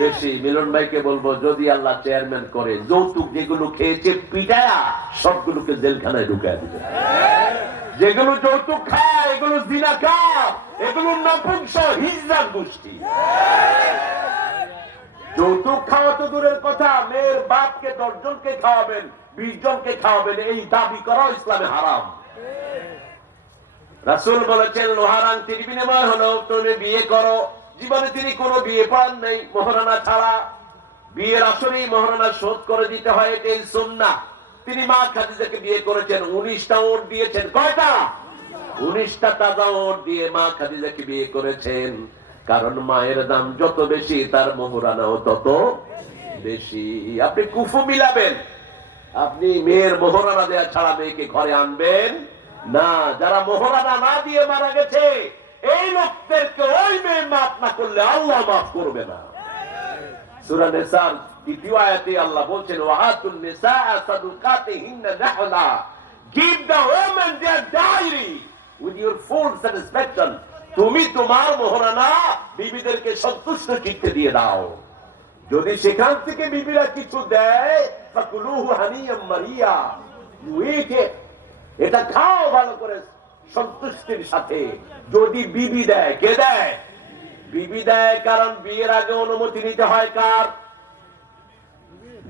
বেশি। মিলন ভাইকে বলবো যদি আল্লাহ চেয়ারম্যান করে যৌতুক যেগুলো খেয়েছে পিটায়া সবগুলোকে জেলখানায় ঢুকায় দিবে। যেগুলো যৌতুক খায় এগুলো জিনাকার, এগুলো নপুংস হিজড়ার গোষ্ঠী। যৌতুক খাওয়া তো দূরের কথা, মেয়ের বাপকে 10 জনকে খাওয়াবেন, 20 জনকে খাওয়াবেন, এই দাবি করা ইসলামে হারাম। রাসূল বলেছেন লোহার আংটির বিনিময় হলো তুমি বিয়ে করো। জীবনে তিনি কোনো বিয়ে পান নাই মহারানা ছাড়া। বিয়ের আসরেই মহারানা শোধ করে দিতে হয়, এটাই সুন্নাহ। তিনি মা খাদিজাকে বিয়ে করেছেন, 19টা ওট দিয়েছেন। কয়টা? 19টা তাজা ওট দিয়ে মা খাদিজাকে বিয়ে করেছেন। কারণ মায়ের দাম যত বেশি তার মহারানাও তত বেশি। আপনি কুফু মিলাবেন, আপনি মেয়ের মহারানা দেয়া ছাড়া মেয়েকে ঘরে আনবেন না। যারা মহারানা না দিয়ে মারা গেছে এই লোকদেরকে ওই মেয়ে মাফ না করলে আল্লাহ মাফ করবে না। সূরা নিসার 2য় আয়াতে আল্লাহ বলছেন ওয়াআতুন নিসাআ সাদুকাতিহিন্না নাহলা, give the women their dowry with your full satisfaction। তুমি তোমার মহারানা বিবিদেরকে সন্তুষ্ট চিত্তে দিয়ে দাও। যদি সেখান থেকে বিবিরা কিছু দেয় ফাকুলুহু হানিয়াম মারিয়া, এটা খাও ভালো করে সন্তুষ্টির সাথে। যদি বিবি দেয়, কে দেয়? বিবি দেয়। কারণ বিয়ের আগে অনুমতি নিতে হয় কার?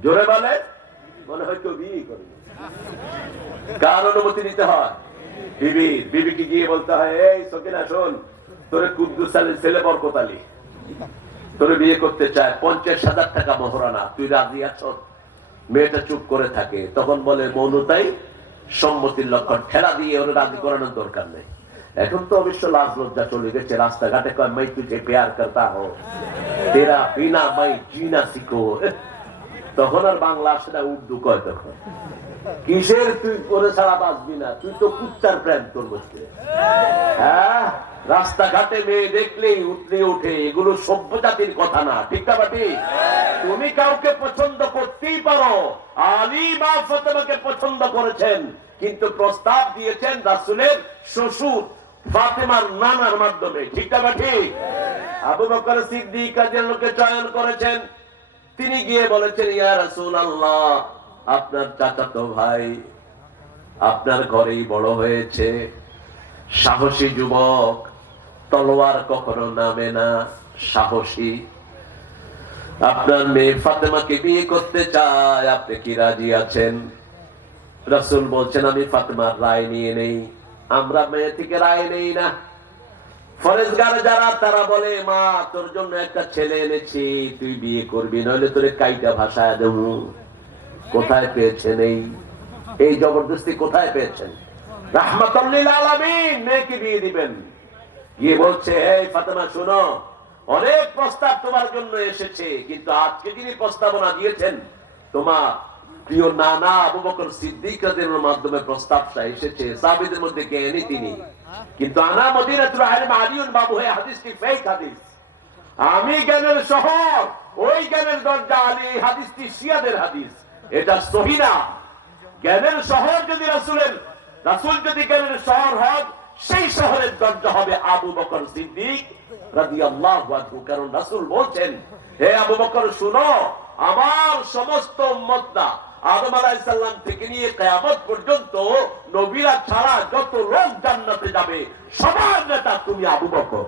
জোরে বলে, মনে হয়তো বিয়ে করবে। কার অনুমতি নিতে হয়? বিবির। বিবিকে গিয়ে বলতে হয় এই সকিনা শোন, তোরে কুদ্দুস আলীর ছেলে বরকত আলী তোরে বিয়ে করতে চায়, 50,000 টাকা মহারানা, তুই রাজি আছো? মেয়েটা চুপ করে থাকে, তখন বলে মৌনতাই সম্মতির লক্ষণ। ঠেলা দিয়ে ওরা রাজি করানোর দরকার নেই। এখন তো অবশ্য লাজ লজ্জা চলে গেছে, রাস্তাঘাটে কয় মাই তুঝে প্যার করতা হো, তেরা বিনা মাই জিনা শিখো। তখন আর বাংলা আসে না, উর্দু কয়। তখন কিসের তুই করে ছাড়া বাঁচবি না, তুই তো কুত্তার প্রেম তোর মধ্যে। হ্যাঁ, রাস্তাঘাটে মেয়ে দেখলেই উঠলে ওঠে, এগুলো সভ্য জাতির কথা না। ঠিক না বাটি? তুমি কাউকে পছন্দ করতেই পারো। আলী মা ফাতেমাকে পছন্দ করেছেন, কিন্তু প্রস্তাব দিয়েছেন রাসূলের শ্বশুর ফাতেমার নানার মাধ্যমে। ঠিক না বাটি? আবু বকর সিদ্দিক রাদিয়াল্লাহু চয়ন করেছেন। তিনি গিয়ে বলেছেন ইয়া রাসূলুল্লাহ, আপনার চাচাতো ভাই আপনার ঘরেই বড় হয়েছে, সাহসী যুবক, তলোয়ার কখনো নামে না, সাহসী। আপনার মেয়ে ফাতেমাকে বিয়ে করতে চায়, আপনি কি রাজি আছেন? রাসূল বলছেন আমি ফাতেমার রায় নিয়ে নেই। আমরা মেয়ে থেকে রায় নেই না। ফরেজগার যারা তারা বলে মা তোর জন্য একটা ছেলে এনেছি, তুই বিয়ে করবি, নইলে তোরে কাইটা ভাষায় দেব। কোথায় পেয়েছেন এই জবরদস্তি? কোথায় পেয়েছেন? রাহমাতুল লিল আলামিন মেয়েকে বিয়ে দিবেন। গিয়ে বলছে এই ফাতেমা শোনো, অনেক প্রস্তাব তোমার জন্য এসেছে, কিন্তু আজকে যিনি প্রস্তাবনা দিয়েছেন তোমার প্রিয় নানা আবু বকর সিদ্দিক রাদিয়াল্লাহু মাধ্যমে প্রস্তাবটা এসেছে। সাহাবীদের মধ্যে কে এনে? তিনি। কিন্তু আনা মদিনাতুল ইলম আলিউন বাবু, হে হাদিসটি ফেক হাদিস। আমি জ্ঞানের শহর, ওই জ্ঞানের দরজা আলী, হাদিসটি শিয়াদের হাদিস, এটা সহিহ না। জ্ঞানের শহর যদি রাসূল যদি জ্ঞানের শহর হয়, সেই শহরের দরজা হবে আবু বকর সিদ্দিক রাদিয়াল্লাহু আনহু। কারণ রাসূল বলছেন হে আবু বকর শুনো, আমার সমস্ত উম্মতরা আদম আলাইহিস সালাম থেকে নিয়ে কিয়ামত পর্যন্ত নবীরা ছাড়া যত লোক জান্নাতে যাবে সবার নেতা তুমি আবু বকর।